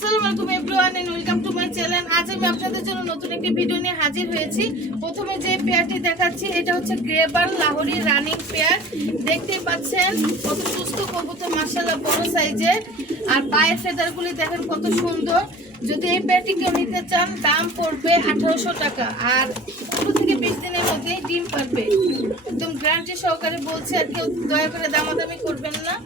আসসালামু আলাইকুম everyone and welcome to my channel আজ আমি আপনাদের জন্য নতুন একটি ভিডিও নিয়ে হাজির হয়েছি। প্রথমে যে পেয়ারটি দেখাচ্ছি, এটা হচ্ছে গ্রেবার লাহোরি রানিং পেয়ার। দেখতেই পাচ্ছেন, কত সুস্থ কবুতর, মাশাআল্লাহ, বড় সাইজের। আর পায়ের ফেদারগুলি দেখেন কত সুন্দর। যদি এই পেয়ারটি কেউ নিতে চান, দাম পড়বে আঠারোশো টাকা। আর পনেরো থেকে বিশ দিনের মধ্যেই ডিম পারবে। একদম গ্যারান্টি সহকারে বলছি আর কেউ দয়া করে দামাদামি করবেন না।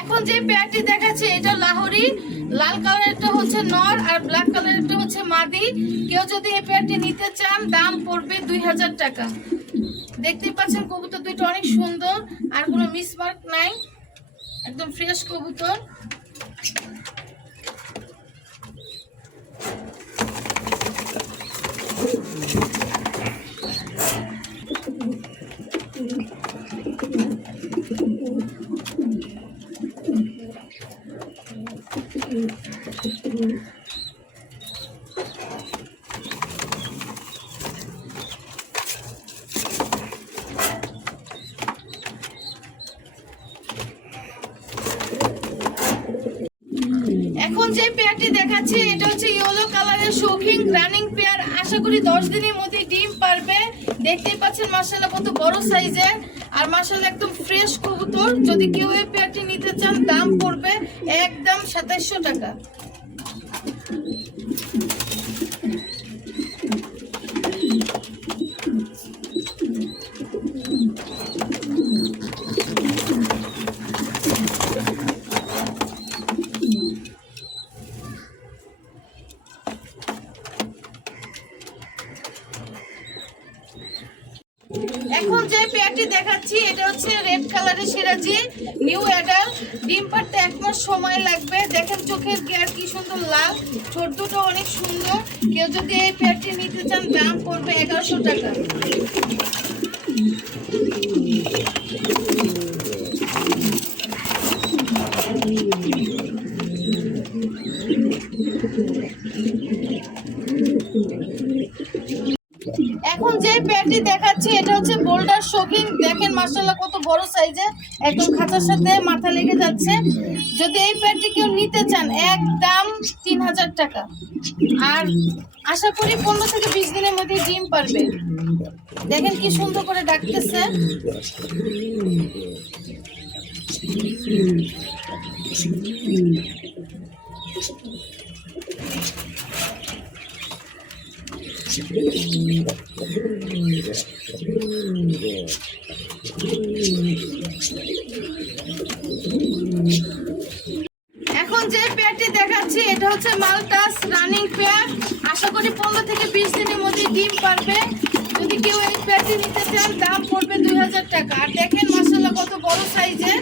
এখন যে পেয়ারটি দেখাচ্ছে, এটা লাহরি। লাল কালারেরটা হচ্ছে নর আর ব্ল্যাক কালারেরটা হচ্ছে মাদি। কেউ যদি এই পেয়ারটি নিতে চান, দাম পড়বে দুই হাজার টাকা। দেখতে পাচ্ছেন, কবুতর দুইটা অনেক সুন্দর, আর কোনো মিসমার্ক নাই। একদম ফ্রেশ কবুতর এখন যে পেয়ারটি দেখাচ্ছি, এটা হচ্ছে ইয়েলো কালারের শৌখিন রানিং পেয়ার। আশা করি দশ দিনের মধ্যে ডিম পারবে। দেখতেই পাচ্ছেন মার্শাল্লাহ কত বড় সাইজের। আর মার্শাল্লাহ একদম ফ্রেশ কবুতর। যদি কেউ এই পেয়ারটি নিতে চান, দাম পড়বে একদম সাতাইশশো টাকা এখন যে পেয়ারটি দেখাচ্ছি, এটা হচ্ছে রেড কালারের সিরাজি, নিউ অ্যাডাল ডিম পাড়তে এক মাস সময় লাগবে। দেখেন চোখের গিয়ার কি সুন্দর লাল। ঠোঁট দুটো অনেক সুন্দর। কেউ যদি এই পেয়ারটি নিতে চান, দাম পড়বে এগারোশো টাকা। যে দেখাচ্ছি, এটা হচ্ছে বোল্ডার শৌখিন। দেখেন মার্শাল্লাহ কত বড় সাইজে, একদম খাঁচার সাথে মাথা লেগে যাচ্ছে। যদি এই পেয়ারটি কেউ নিতে চান এক দাম তিন হাজার টাকা। আর আশা করি পনেরো থেকে বিশ দিনের মধ্যে ডিম পারবে। দেখেন কি সুন্দর করে ডাকতেছে। এখন যে পেয়ারটি দেখাচ্ছি, এটা হচ্ছে মালটাস রানিং পেয়ার। আশা করি পনেরো থেকে বিশ দিনের মধ্যে ডিম পারবে। যদি কেউ এই পেয়ারটি নিতে চান, দাম পড়বে দুই হাজার টাকা। আর দেখেন মাসাল্লাহ কত বড় সাইজের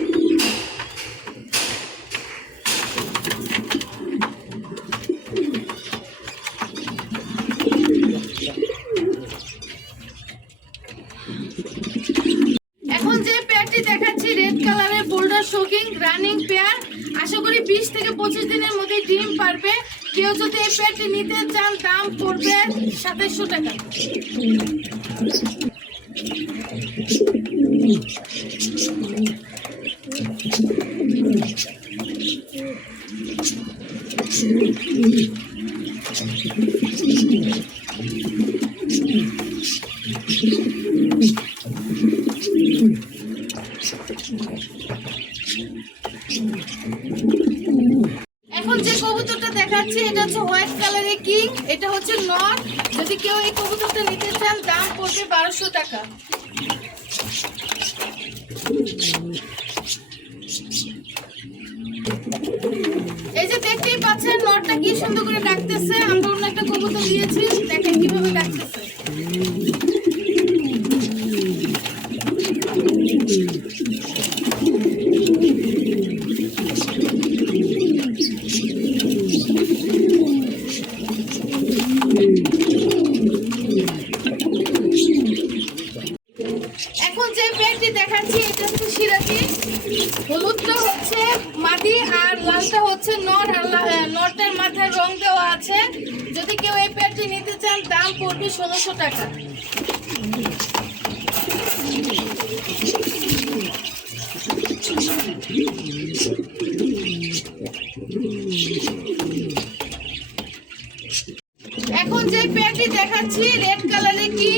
এখন যে দেখাচ্ছি রেড কালারের বোল্ডার শোকিং রানিং পেয়ার আশা করি বিশ থেকে পঁচিশ দিনের মধ্যে ডিম পারবে। কেউ যদি এই পেয়ারটি নিতে চান, দাম পড়বে সাতাইশশো টাকা। এখন যে কবুতরটা দেখাচ্ছি, এটা হচ্ছে হোয়াইট কালারের কিং এটা হচ্ছে নর যদি কেউ এই কবুতরটা নিতে চান, দাম পড়বে বারোশো টাকা। এই যে দেখতেই পাচ্ছেন নরটা কি সুন্দর করে ডাকতেছে। আমরা অন্য একটা কবুতর দিয়েছি দেখেন কীভাবে ডাকতেছে এখন যে পেয়ারটি দেখাচ্ছি এটা হচ্ছে সিরাজি হলুদটা হচ্ছে মাদি আর লালটা হচ্ছে নট আর আহ, মাথায় রং দেওয়া আছে। যদি কেউ এই পেয়ারটি নিতে চান দাম পড়বে ষোলোশো টাকা। এখন যে পেয়ারটি দেখাচ্ছি রেড কালারের কি?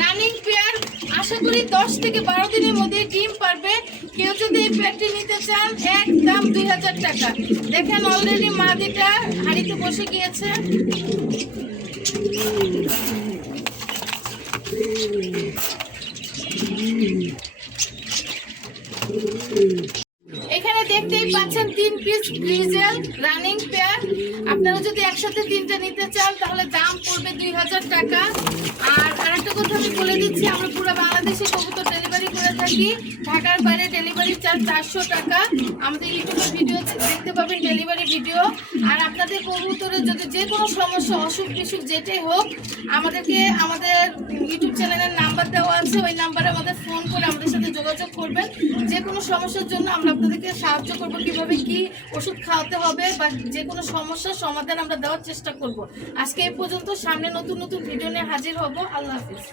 Running pair. আশা করি দশ থেকে বারো দিনের মধ্যে ডিম পেয়ারটি নিতে চান এক দাম দুই হাজার টাকা। দেখেন অলরেডি মাদিটা হাড়িতে বসে গিয়েছে। এখানে দেখতেই পাচ্ছেন তিন পিস গ্রিজেল রানিং পেয়ার আপনারা যদি একসাথে তিনটা নিতে চান, তাহলে দাম পড়বে দুই হাজার টাকা। আর আরেকটা কথা আমি বলে দিচ্ছি, আমরা পুরো থাকি ঢাকার বাইরে ডেলিভারি চার্জ চারশো টাকা। আমাদের ইউটিউবে ভিডিও দেখতে পাবেন ডেলিভারি ভিডিও আর আপনাদের কবুতরের যদি যে কোনো সমস্যা, অসুখ বিসুখ যেটাই হোক, আমাদেরকে, আমাদের ইউটিউব চ্যানেলের নাম্বার দেওয়া আছে। ওই নাম্বারে আমাদের ফোন করে আমাদের সাথে যোগাযোগ করবেন। যে কোনো সমস্যার জন্য আমরা আপনাদেরকে সাহায্য করব কীভাবে কি ওষুধ খাওয়াতে হবে বা যে কোনো সমস্যার সমাধান আমরা দেওয়ার চেষ্টা করব। আজকে এই পর্যন্ত, সামনে নতুন নতুন ভিডিও নিয়ে হাজির হব। আল্লাহ হাফিজ।